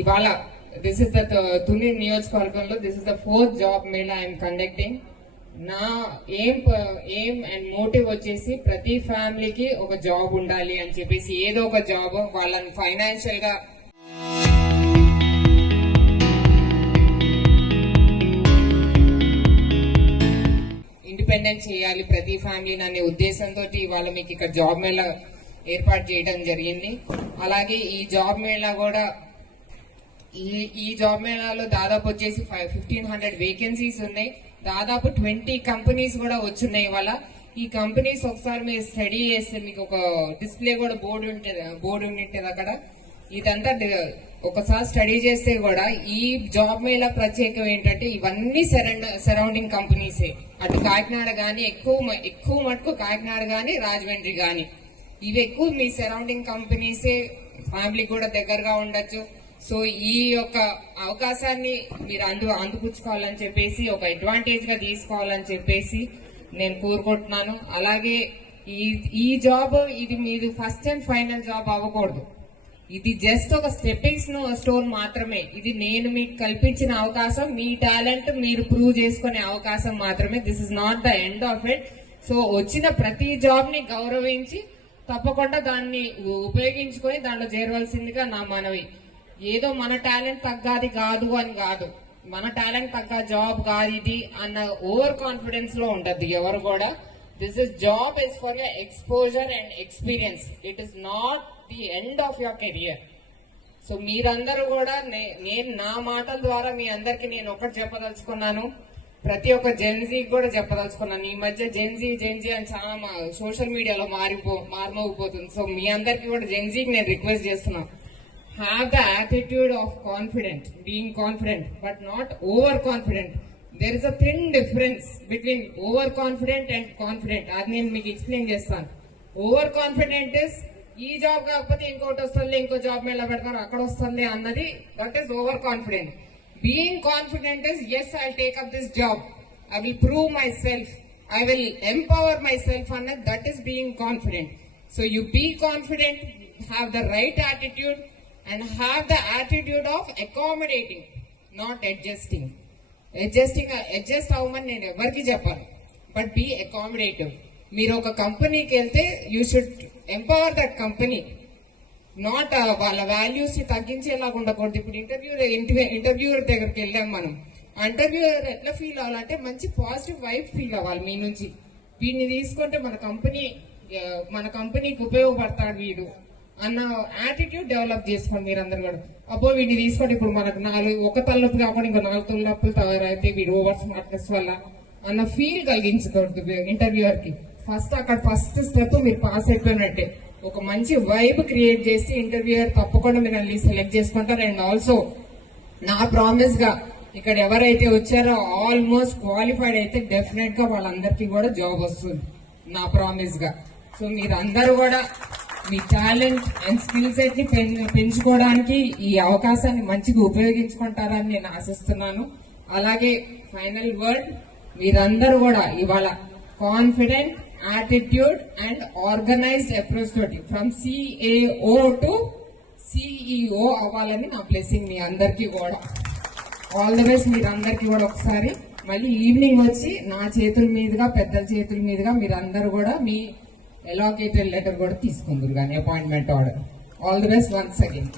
ఇవాళ this is the Tuni నియోజకవర్గంలో this is the 4th job Mela I'm conducting. నా ఏం అండ్ మోటివ్ వచ్చేసి ప్రతి ఫ్యామిలీకి ఒక జాబ్ ఉండాలి అని చెప్పేసి, ఏదో ఒక జాబ్ వాళ్ళని ఫైనాన్షియల్ గా ఇండిపెండెంట్ చేయాలి ప్రతి ఫ్యామిలీని అనే ఉద్దేశంతో ఇవాళ మీకు ఇక్కడ జాబ్ మేళా ఏర్పాటు చేయడం జరిగింది. అలాగే ఈ జాబ్ మేళా కూడా ఈ జాబ్ మేళాలో దాదాపు వచ్చేసి 1500 వేకెన్సీస్ ఉన్నాయి. దాదాపు 20 కంపెనీస్ కూడా వచ్చున్నాయి. ఇవాళ ఈ కంపెనీస్ ఒకసారి మీరు స్టడీ చేస్తే మీకు ఒక డిస్ప్లే కూడా బోర్డు ఉంటుంది అక్కడ. ఇదంతా ఒకసారి స్టడీ చేస్తే కూడా ఈ జాబ్ మేళా ప్రత్యేకం ఏంటంటే ఇవన్నీ సరౌండింగ్ కంపెనీసే. అటు కాకినాడ గానీ ఎక్కువ మటుకు కాకినాడ గానీ రాజమండ్రి గానీ ఇవి ఎక్కువ మీ సరౌండింగ్ కంపెనీసే. ఫ్యామిలీ కూడా దగ్గరగా ఉండొచ్చు. సో ఈ యొక్క అవకాశాన్ని మీరు అందిపుచ్చుకోవాలని చెప్పేసి, ఒక అడ్వాంటేజ్ గా తీసుకోవాలని చెప్పేసి నేను కోరుకుంటున్నాను. అలాగే ఈ జాబ్ ఇది మీరు ఫస్ట్ అండ్ ఫైనల్ జాబ్ అవ్వకూడదు. ఇది జస్ట్ ఒక స్టెప్పింగ్ స్టోన్ మాత్రమే. ఇది నేను మీకు కల్పించిన అవకాశం, మీ టాలెంట్ మీరు ప్రూవ్ చేసుకునే అవకాశం మాత్రమే. This is not the end of it. So వచ్చిన ప్రతి జాబ్ ని గౌరవించి తప్పకుండా దాన్ని ఉపయోగించుకొని దాంట్లో చేరవలసిందిగా నా మనవి. ఏదో మన టాలెంట్ తగ్గది కాదు అని కాదు, మన టాలెంట్ తగ్గ జాబ్ కాదు ఇది అన్న ఓవర్ కాన్ఫిడెన్స్ లో ఉండద్దు ఎవరు కూడా. This is job is for your exposure and experience. It is not the end of your career. So మీరందరూ కూడా నేను నా మాటల ద్వారా మీ అందరికి నేను ఒకటి చెప్పదలుచుకున్నాను, ప్రతి ఒక్క జెన్జీకి కూడా చెప్పదలుచుకున్నాను. ఈ మధ్య జెన్జీ అని చాలా సోషల్ మీడియాలో మారిపోతుంది. సో మీ అందరికి కూడా జెన్జీకి నేను రిక్వెస్ట్ చేస్తున్నాను, have the attitude of being confident, but not overconfident. There is a thin difference between overconfident and confident. అది నేను మీకు ఎక్స్ప్లెయిన్ చేస్తాను. ఓవర్ కాన్ఫిడెంట్ ఇస్ ఈ జాబ్ కాకపోతే ఇంకోటి వస్తుంది, ఇంకో జాబ్ మీద పెడతారు అక్కడ వస్తుంది అన్నది, that is over confident. Being confident is yes, I'll take up this job, I will prove myself, I will empower myself అన్నది, that is being confident. So you be confident, have the right attitude and have the attitude of accommodating, not adjusting. Adjust అవ్వమని నేను ఎవరికి చెప్పాను, but be accommodative. మీరు ఒక కంపెనీకి వెళ్తే you should empower that company, not వాళ్ళ వాల్యూస్ ని తగ్గించేలాగా ఉండకూడదు. ఇప్పుడు ఇంటర్వ్యూర్ దగ్గరికి వెళ్ళాం మనం. ఇంటర్వ్యూర్ ఎట్లా ఫీల్ అవ్వాలంటే మంచి పాజిటివ్ వైబ్ ఫీల్ అవ్వాలి మీ నుంచి. వీడిని తీసుకుంటే మన కంపెనీకి ఉపయోగపడతాడు వీడు అన్న యాటిట్యూడ్ డెవలప్ చేసుకోండి మీరందరూ కూడా. అబ్బో వీడిని తీసుకోండి, ఇప్పుడు మనకు ఒక తలనొప్పి కాకుండా ఇంకో 4 తలనొప్పులు తయారైతే వీడు ఓవర్ స్మార్ట్నెస్ వల్ల అన్న ఫీల్ కలిగించకూడదు ఇంటర్వ్యూయర్ కి. ఫస్ట్ స్టెప్ మీరు పాస్ అయిపోయినట్టే. ఒక మంచి వైబ్ క్రియేట్ చేసి ఇంటర్వ్యూయర్ తప్పకుండా మీరు సెలెక్ట్ చేసుకుంటారు. అండ్ ఆల్సో నా ప్రామిస్ గా ఇక్కడ ఎవరైతే వచ్చారో ఆల్మోస్ట్ క్వాలిఫైడ్ అయితే డెఫినెట్ గా వాళ్ళందరికీ కూడా జాబ్ వస్తుంది, నా ప్రామిస్ గా. సో మీరందరూ కూడా మీ టాలెంట్ అండ్ స్కిల్ సెట్ ని పెంచుకోవడానికి ఈ అవకాశాన్ని మంచిగా ఉపయోగించుకుంటారని నేను ఆశిస్తున్నాను. అలాగే ఫైనల్ వర్డ్, మీరందరూ కూడా ఇవాళ confident, attitude and organised approach తోటి ఫ్రమ్ CAO టు CEO అవ్వాలని నా బ్లెస్సింగ్ మీ అందరికీ కూడా. ఆల్ ది బెస్ట్ మీరందరికీ కూడా. ఒకసారి మళ్ళీ ఈవినింగ్ వచ్చి నా చేతుల మీదుగా, పెద్దల చేతుల మీదుగా మీరందరూ కూడా మీ ఎలాకేటెడ్ లెటర్ కూడా తీసుకుందరు కానీ appointment order. All the best once again.